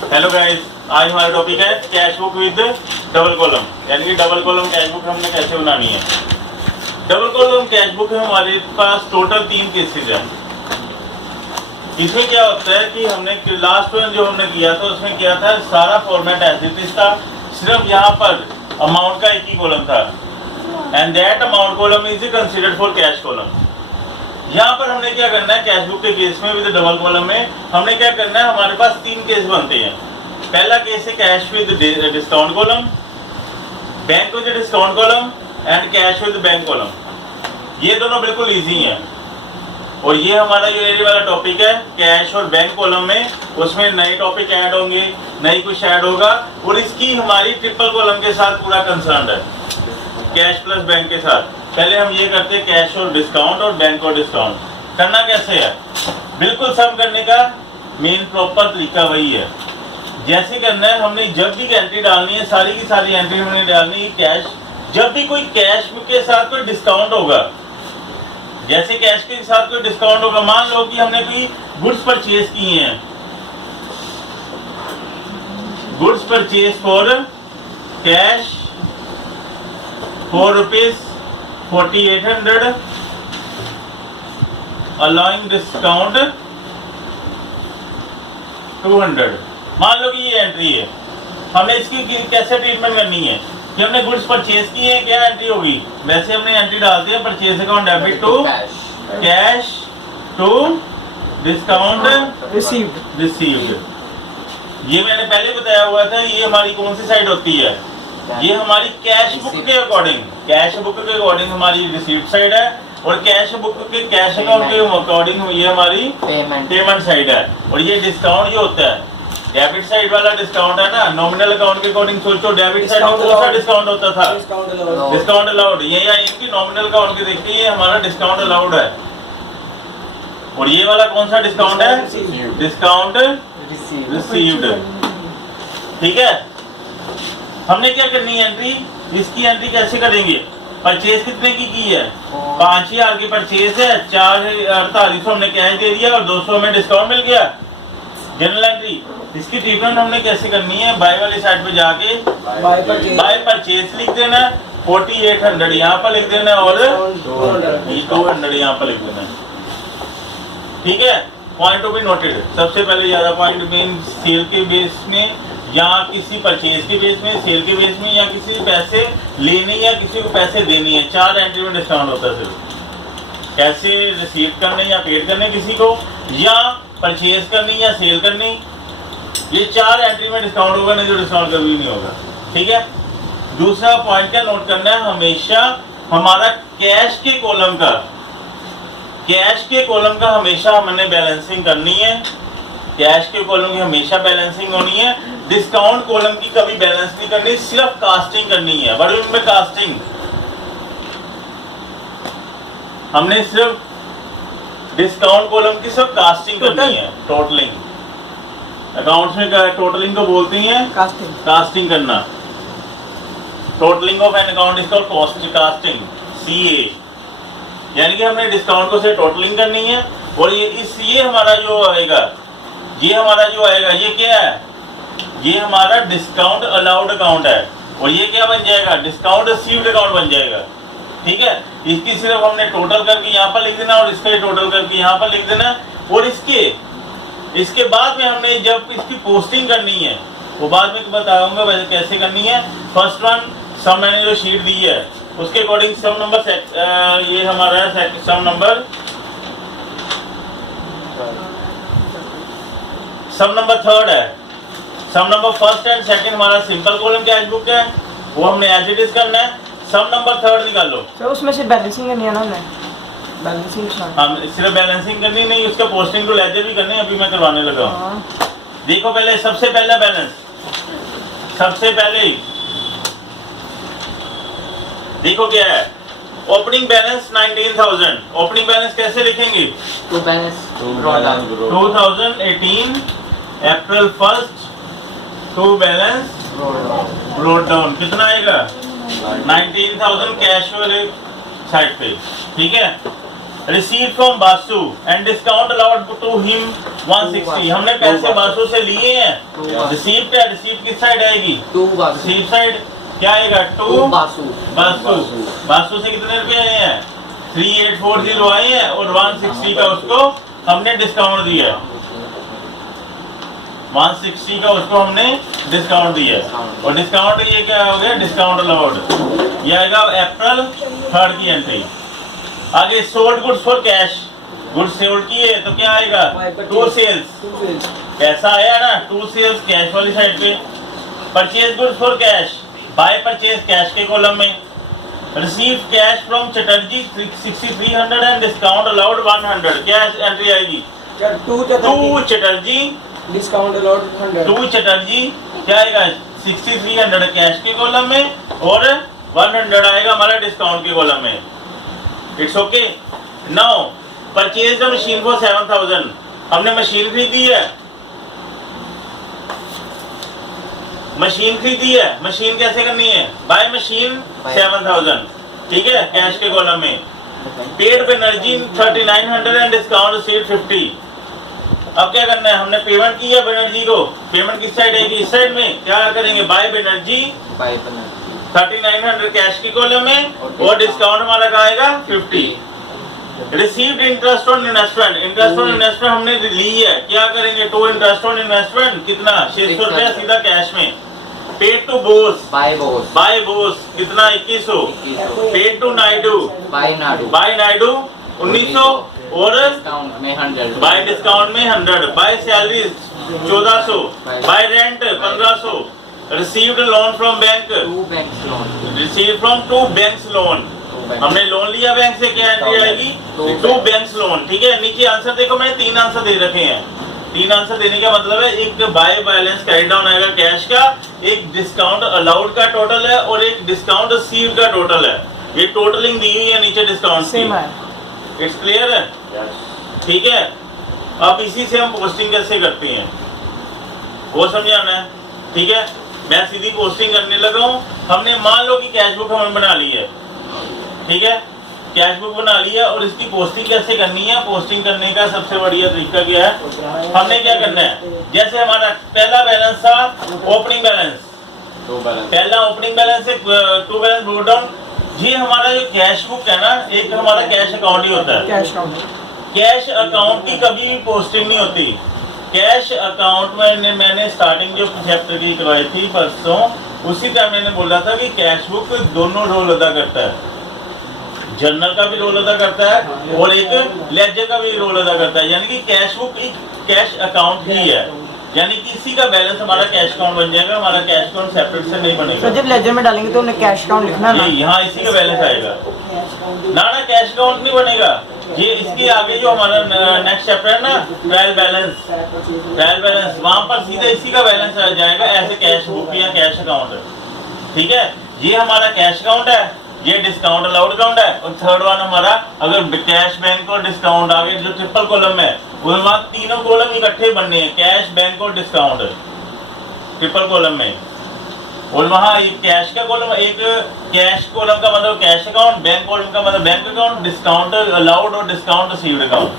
Hello guys, आज हमारा topic है cash book with double column, यानी कि डबल कॉलम कैश बुक हमने कैसे बनानी है। डबल कॉलम कैश बुक है हमारे पास टोटल 3 केसेस है। इसमें क्या होता है कि हमने लास्ट वन जो हमने किया था उसमें किया था सारा फॉर्मेट एज इट इज था, सिर्फ यहाँ पर अमाउंट का एक ही कॉलम था and that amount column is considered for cash column. यहाँ पर हमने क्या करना है, कैश बुक के केस में विद डबल कॉलम में हमने क्या करना है, हमारे पास 3 केस बनते हैं। पहला केस है cash with discount column, bank with discount column and cash with bank column. ये दोनों बिल्कुल इजी हैं और ये हमारा जो एरिया वाला टॉपिक है कैश और बैंक कॉलम में, उसमें नए टॉपिक ऐड होंगे, नई कुछ ऐड होगा और इसकी हमारी ट्रिपल कॉलम के साथ पूरा कंसर्न है, कैश प्लस बैंक के साथ। पहले हम ये करते हैं कैश और डिस्काउंट और बैंक और डिस्काउंट। करना कैसे है, बिल्कुल सम करने का मेन प्रॉपर तरीका वही है। जैसे करना है, हमने जब भी एंट्री डालनी है सारी की सारी एंट्री हमने डालनी है कैश। जब भी कोई कैश के साथ कोई डिस्काउंट होगा, जैसे कैश के साथ कोई डिस्काउंट होगा, मान लो कि हमने कोई गुड्स परचेज किए हैं, goods purchase for cash 4 rupees 4800 allowing discount 200। मान लो कि ये एंट्री है, हमने इसकी कैसे ट्रीटमेंट करनी है कि हमने गुड्स परचेज किए हैं, क्या एंट्री होगी, वैसे हमने एंट्री डालती है purchase account debit to cash to discount received. ये मैंने पहले बताया हुआ था, ये हमारी कौन सी साइड होती है, ये हमारी कैश बुक के अकॉर्डिंग, कैश बुक के अकॉर्डिंग हमारी रिसीव्ड साइड है और कैश बुक के कैश अकाउंट के अकॉर्डिंग ये हमारी पेमेंट साइड है। और ये डिस्काउंट जो होता है डेबिट साइड वाला डिस्काउंट है ना, नॉमिनल अकाउंट के अकॉर्डिंग सोचो, डेबिट साइड में कौन सा डिस्काउंट होता था, डिस्काउंट अलाउड। ये या इनकी नॉमिनल अकाउंट के देखिए ये हमारा डिस्काउंट अलाउड है और ये वाला कौन सा डिस्काउंट है, डिस्काउंट रिसीव्ड। ठीक है, हमने क्या करनी है एंट्री, इसकी एंट्री कैसे करेंगे, परचेज कितने की है, 5000 की परचेज है, 4800 हमने कैश दे दिया और 200 में डिस्काउंट मिल गया, जनरल एंट्री। इसकी ट्रीटमेंट हमने कैसे करनी है, बाय वाली साइड पे जाके बाय परचेज लिख देना, 4800 यहाँ पर लिख देना और 200 यहाँ पर लिख देना। ठीक है, पॉइंट टू बी नोटेड। सबसे पहले ज्यादा पॉइंट मेन सेल के बेस में या किसी परचेज के बेस में, सेल के बेस में, या किसी पैसे लेने या किसी को पैसे देनी है, 4 एंट्री में डिस्काउंट होता है सिर्फ। कैसे रिसीव करने या पेड करने किसी को, या परचेज करनी या सेल करनी, ये 4 एंट्री में डिस्काउंट होगा, नहीं तो डिस्काउंट कभी नहीं होगा। ठीक है, दूसरा पॉइंट क्या नोट करना है, हमेशा हमारा कैश के कॉलम का, कैश के कॉलम का हमेशा हमने बैलेंसिंग करनी है, कैश के कॉलम की हमेशा बैलेंसिंग होनी है, डिस्काउंट कॉलम की कभी बैलेंस नहीं करनी, सिर्फ कास्टिंग करनी है। बड़े में कास्टिंग, हमने सिर्फ डिस्काउंट कॉलम की सिर्फ कास्टिंग करनी है, टोटलिंग। अकाउंट्स में टोटलिंग को बोलते हैं कास्टिंग, कास्टिंग करना। Totalling of an account is called casting, CA। यानी कि हमने डिस्काउंट को से टोटलिंग करनी है और ये हमारा जो आएगा, ये हमारा जो आएगा, ये क्या है, ये हमारा डिस्काउंट अलाउड अकाउंट है और ये क्या बन जाएगा, डिस्काउंट रिसीव्ड अकाउंट बन जाएगा। ठीक है, इसकी सिर्फ हमने टोटल करके यहाँ पर लिख देना और इसका टोटल करके यहाँ पर लिख देना। और इसके बाद में हमने जब इसकी पोस्टिंग करनी है वो बाद में बताऊंगा वैसे कैसे करनी है। फर्स्ट वन सम मैंने जो शीट दी है उसके अकॉर्डिंग सम नंबर ये हमारा है सम नंबर 3 है। सम नंबर 1 एंड 2 हमारा सिंपल कॉलम कैश बुक है, वो हमने एज इट इज करना है। सम नंबर 3 निकाल लो, तो उसमें से बैलेंसिंग करनी है ना, हमें बैलेंसिंग हम सिर्फ बैलेंसिंग करनी नहीं, उसका पोस्टिंग टू लेजर भी करनी है, अभी मैं करवाने लगा हूँ। देखो पहले सबसे पहला बैलेंस, सबसे पहले देखो क्या है, ओपनिंग बैलेंस 19,000। ओपनिंग बैलेंस कैसे लिखेंगे, 2018 April 1 to balance brought down, कितना आएगा 19,000 कैश वाले साइड पे। ठीक है, receive from Basu and discount allowed to him 160। हमने पैसे बासु से लिए हैं। रिसीव क्या, रिसीव किस साइड आएगी, टू बासु, रिसीव साइड क्या आएगा, टू बासु, बासु। बासु से कितने रुपए आए हैं, 3840 आए हैं और 160 का उसको हमने डिस्काउंट दिया है। 160 का उसको हमने डिस्काउंट दिया है और डिस्काउंट ये क्या हो गया, डिस्काउंट अलाउड। ये आएगा अप्रैल 3 की एंट्री। आगे sold goods for cash, goods sold किए तो क्या आएगा, टू सेल्स, पैसा आया ना, टू सेल्स कैश वाली साइड पे। Purchase goods for cash, by purchase cash के कॉलम में। Receive cash from Chatterjee 6300 and discount allowed 100, क्या एंट्री आएगी, to to Chatterjee, discount allowed 100, to Chatterjee क्या आएगा 6300 कैश के कॉलम में और 100 आएगा हमारा डिस्काउंट के कॉलम में। It's okay. Now purchase the machine for 7000, हमने मशीन खरीदी है, मशीन खरीदी है। मशीन कैसे करनी है, बाय मशीन 7000, ठीक है, कैश के कॉलम में। Paid Banerjee 3900 and discount receive 50। अब क्या करना है, हमने पेमेंट की है बेनर्जी को, पेमेंट किस साइड आएगी, इस साइड में। क्या करेंगे, बाय बेनर्जी 3900 कैश की कॉलम में और डिस्काउंट हमारा का आएगा 50। Received interest on investment, interest on investment हमने ली है, क्या करेंगे, टू इंटरेस्ट ऑन इन्वेस्टमेंट कितना 600 रुपया सीधा कैश में। Paid to Bose, by Bose, by Bose कितना 2100। Paid to Naidu, by Naidu, by Naidu 1900 और डिस्काउंट में 100, बाय डिस्काउंट में 100। By salaries 1400, by rent 1500। Received loan from bank, to banks loan, receive from to banks loan, हमने loan लिया बैंक से, क्या एंट्री आएगी, टू बैंक्स लोन, ठीक है। नीचे आंसर देखो, मैंने 3 आंसर दे रखे हैं। 3 आंसर देने का मतलब है एक बाय बैलेंस कैरी डाउन आएगा कैश का, एक डिस्काउंट अलाउड का टोटल है और एक डिस्काउंट रिसीव का टोटल है। ये टोटलिंग दी हुई है नीचे डिस्काउंट सेम है। की। इट्स क्लियर है, ठीक है। अब इसी से हम पोस्टिंग कैसे करते हैं वो समझाना है, ठीक है। मैं सीधी पोस्टिंग करने लगा हूँ। हमने मान लो कि कैश बुक हमने बना ली है, ठीक है, कैश बुक बना लिया और इसकी पोस्टिंग कैसे करनी है। पोस्टिंग करने का सबसे बढ़िया तरीका क्या है, हमने क्या करना है, जैसे हमारा पहला बैलेंस था ओपनिंग बैलेंस, पहला ओपनिंग बैलेंस से टू बैलेंस ब्रोक डाउन। ये हमारा जो कैश बुक है ना, एक हमारा कैश अकाउंट ही होता है। कैश काउंट, कैश अकाउंट की कभी भी पोस्टिंग नहीं होती। कैश अकाउंट में मैंने स्टार्टिंग जो चैप्टर की करवाई थी परसों, उसी टाइम मैंने बोला था कि कैश बुक दोनों रोल अदा करता है, जर्नल का भी रोल अदा करता है और एक लेजर का भी रोल अदा करता है। यानी कि कैश बुक एक कैश अकाउंट ही है, यानी कि इसी का बैलेंस हमारा कैश अकाउंट बन जाएगा, हमारा कैश अकाउंट सेपरेट से नहीं बनेगा। तो जब लेजर में डालेंगे तो उन्हें कैश काउंट लिखना ना, यहाँ इसी का बैलेंस आएगा ना, कैश अकाउंट नहीं बनेगा। ये इसके आगे जो हमारा नेक्स्ट चैप्टर है ना, ट्रायल बैलेंस, ट्रायल बैलेंस, वहां पर सीधे इसी का बैलेंस आ जाएगा ऐसे कैश बुक या कैश अकाउंट, ठीक है। ये हमारा कैश अकाउंट है, ये डिस्काउंट अलाउड अकाउंट है और थर्ड वन हमारा अगर कैश बैंक और डिस्काउंट आगे जो ट्रिपल कॉलम है वहां तीनों कॉलम इकट्ठे बनने हैं, कैश बैंक और डिस्काउंट ट्रिपल कॉलम में। और वहाँ एक कैश का कॉलम, एक कैश कॉलम का मतलब कैश अकाउंट, बैंक कॉलम का मतलब बैंक अकाउंट, डिस्काउंट अलाउड और डिस्काउंट रिसीव्ड अकाउंट,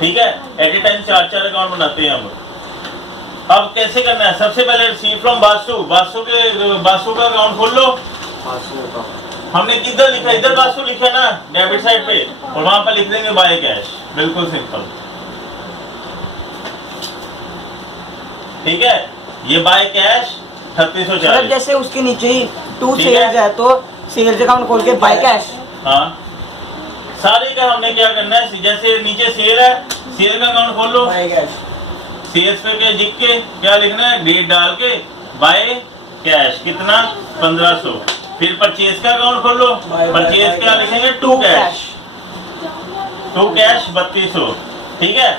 ठीक है। एट ए टाइम 4 अकाउंट बनाते हैं हम। अब कैसे करना है, सबसे पहले रिसीव फ्रॉम बासु, बासु का अकाउंट खोल लो। हमने किधर लिखा, इधर बासु लिखा ना डेबिट साइड पे, और वहां पर लिख देंगे बाय कैश, बिल्कुल सिंपल, ठीक है। ये बाय कैश 3640, जैसे उसके नीचे ही टू ठीक है। सेल्स है तो सेल्स अकाउंट खोल के बाय कैश। हाँ, सारे का हमने क्या करना है, जैसे नीचे सेल है, सेल का अकाउंट खोल लो, बाय कैश, सेल्स पे क्या लिख के क्या लिखना है, डेट डाल के बाय कैश कितना 1500। फिर परचेज का अकाउंट खोल लो, परचेज क्या लिखेंगे, टू कैश 3200, ठीक है।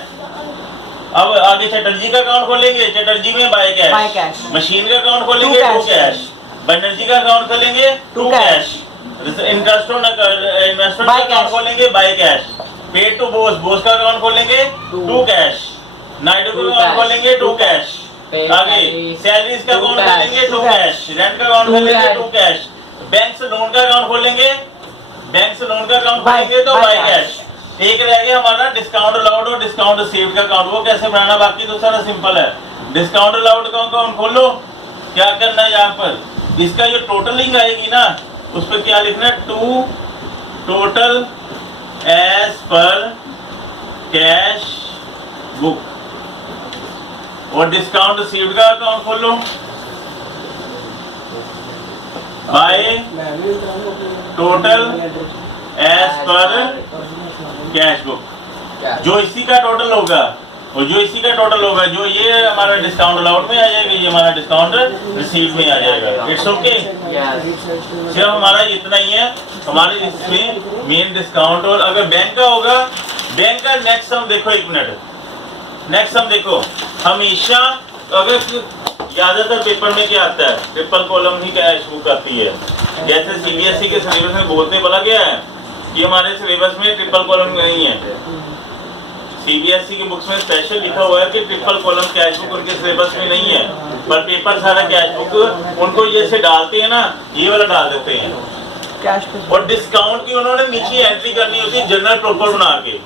अब आगे चटर्जी का अकाउंट खोलेंगे, चटर्जी में बाय कैश, मशीन का अकाउंट खोलेंगे टू कैश, बनर्जी का अकाउंट खोलेंगे to cash, interest on investment का अकाउंट खोलेंगे by cash, paid to Bose, Bose का अकाउंट खोलेंगे टू कैश, नायडू का अकाउंट खोलेंगे टू कैश, आगे सैलरीज का अकाउंट खोलेंगे टू कैश, रेंट का अकाउंट खोलेंगे टू कैश, बैंक से लोन का अकाउंट खोलेंगे, बैंक से लोन का अकाउंट खोलेंगे तो बाय कैश, एक रह गया हमारा डिस्काउंट अलाउड और डिस्काउंट रिसीव्ड का अकाउंट। वो कैसे बनाना, बाकी तो सारा सिंपल है। डिस्काउंट अलाउड का अकाउंट खोलो, क्या करना है यहाँ पर, इसका जो टोटलिंग आएगी ना उस पर क्या लिखना है, to total as per cash book. और डिस्काउंट रिसीव्ड का अकाउंट खोलो, by total as per cash book. जो इसी का टोटल होगा और जो इसी का टोटल होगा, जो ये हमारा डिस्काउंट अलाउड में आ जाएगा, ये हमारा डिस्काउंट रिसीव में आ जाएगा। It's okay. सिर्फ हमारा इतना ही है हमारे इसमें मेन डिस्काउंट। और अगर बैंक का होगा, बैंक का नेक्स्ट सम देखो, एक मिनट, नेक्स्ट सम देखो। हमेशा अगर ज्यादातर पेपर में क्या आता है, ट्रिपल कॉलम ही कैश बुक आती है। जैसे सीबीएसई के सिलेबस में बोलते बोला गया है कि हमारे सिलेबस में ट्रिपल कॉलम नहीं है। सीबीएसई की बुक्स में स्पेशल लिखा हुआ है कि ट्रिपल कॉलम कैश बुक उनके सिलेबस में नहीं है, पर पेपर सारा कैश बुक उनको जैसे डालते हैं ना, ये वाला डाल देते हैं। कैश और डिस्काउंट की उन्होंने नीचे एंट्री करनी होती है जनरल प्रॉपर बना के।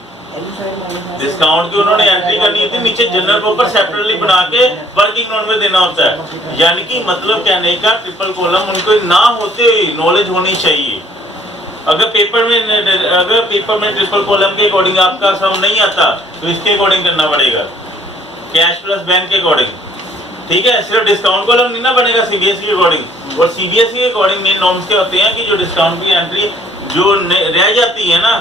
डिस्काउंट की उन्होंने एंट्री करनी होती है नीचे जनरल प्रॉपर सेपरेटली बना के वर्किंग नोट में देना होता है। यानी कि मतलब कहने का ट्रिपल कॉलम उनको ना होते हुए नॉलेज होनी चाहिए। अगर पेपर में ट्रिपल कॉलम के अकॉर्डिंग आपका सम नहीं आता तो इसके अकॉर्डिंग करना पड़ेगा, कैश प्लस बैंक के अकॉर्डिंग। ठीक है, सिर्फ डिस्काउंट कॉलम नहीं ना बनेगा सीबीएसई के अकॉर्डिंग। और सीबीएसई के अकॉर्डिंग मेन नॉर्म्स क्या होते हैं कि जो डिस्काउंट की एंट्री जो रह जाती है ना,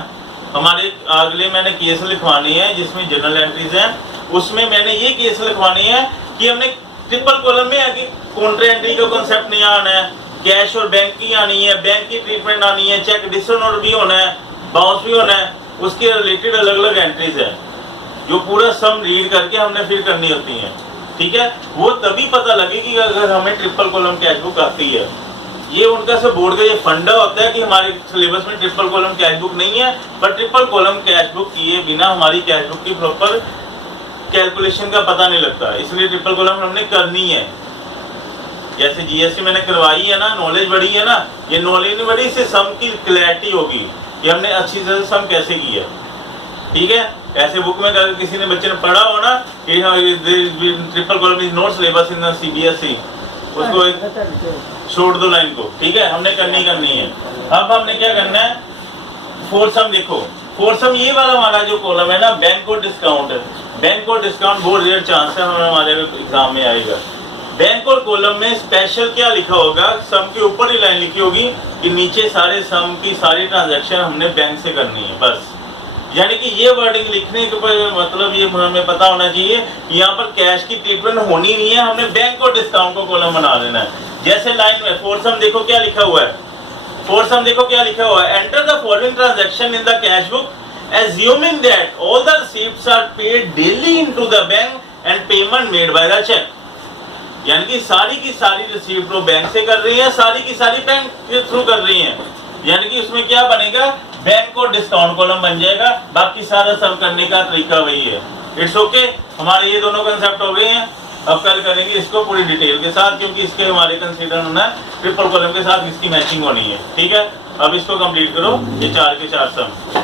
हमारे अगले मैंने केस लिखवानी है जिसमें जनरल एंट्रीज हैं, उसमें मैंने ये केस लिखवानी है कि हमने ट्रिपल कॉलम में आगे काउंटर एंट्री का कॉन्सेप्ट नहीं आना है, कैश और बैंक की आनी है, बैंक की ट्रीटमेंट आनी है, चेक डिसऑनर भी होना है, बाउंस भी होना है, उसके रिलेटेड अलग अलग एंट्रीज है जो पूरा सम रीड करके हमने फिर करनी होती है। ठीक है, वो तभी पता लगेगी अगर हमें ट्रिपल कॉलम कैश बुक आती है। ये उनका सब बोर्ड का ये फंडा होता है कि हमारे सिलेबस में ट्रिपल कॉलम कैश बुक नहीं है, पर ट्रिपल कॉलम कैश बुक किए बिना हमारी कैश बुक की प्रॉपर कैलकुलेशन का पता नहीं लगता, इसलिए ट्रिपल कॉलम हमने करनी है। जैसे जीएसटी मैंने करवाई है ना, नॉलेज बढ़ी है ना, ये नॉलेज नहीं बढ़ी, इससे सम की क्लैरिटी होगी कि हमने अच्छी तरह सम कैसे किया। ठीक है, ऐसे बुक में अगर किसी ने बच्चे ने पढ़ा हो ना कि triple column is not syllabus in CBSE, उसको एक छोड़ दो लाइन को। ठीक है, हमने करनी है। अब हमने क्या करना है, फोर सम देखो। फोर सम ये वाला हमारा जो कॉलम है ना, बैंक और डिस्काउंट। बैंक और डिस्काउंट बहुत रेयर चांस है हमारे एग्जाम में आएगा। बैंक और कॉलम में स्पेशल क्या लिखा होगा, सम के ऊपर ही लाइन लिखी होगी कि नीचे सारे सम की सारी ट्रांजैक्शन हमने बैंक से करनी है, बस। यानी कि ये वर्डिंग लिखने के मतलब ये हमें पता होना चाहिए कि यहाँ पर कैश की ट्रीटमेंट होनी नहीं है, हमने बैंक और डिस्काउंट को कॉलम बना लेना है। जैसे लाइन में फोर सम देखो क्या लिखा हुआ है, फोर सम देखो क्या लिखा हुआ है, enter the following transaction in the cash book assuming that all the receipts are paid daily into the bank and payment made by the check। यानी कि सारी की सारी रिसीप्ट वो बैंक से कर रही है, सारी की सारी बैंक के थ्रू कर रही है। यानी कि उसमें क्या बनेगा, बैंक और डिस्काउंट कॉलम बन जाएगा, बाकी सारा सब करने का तरीका वही है। इट्स ओके, हमारे ये दोनों कंसेप्ट हो गए हैं। अब कल करेंगे इसको पूरी डिटेल के साथ, क्योंकि इसके हमारे कंसीडर होना है ट्रिपल कॉलम के साथ इसकी मैचिंग होनी है। ठीक है, अब इसको कंप्लीट करो, ये 4 के 4 सम।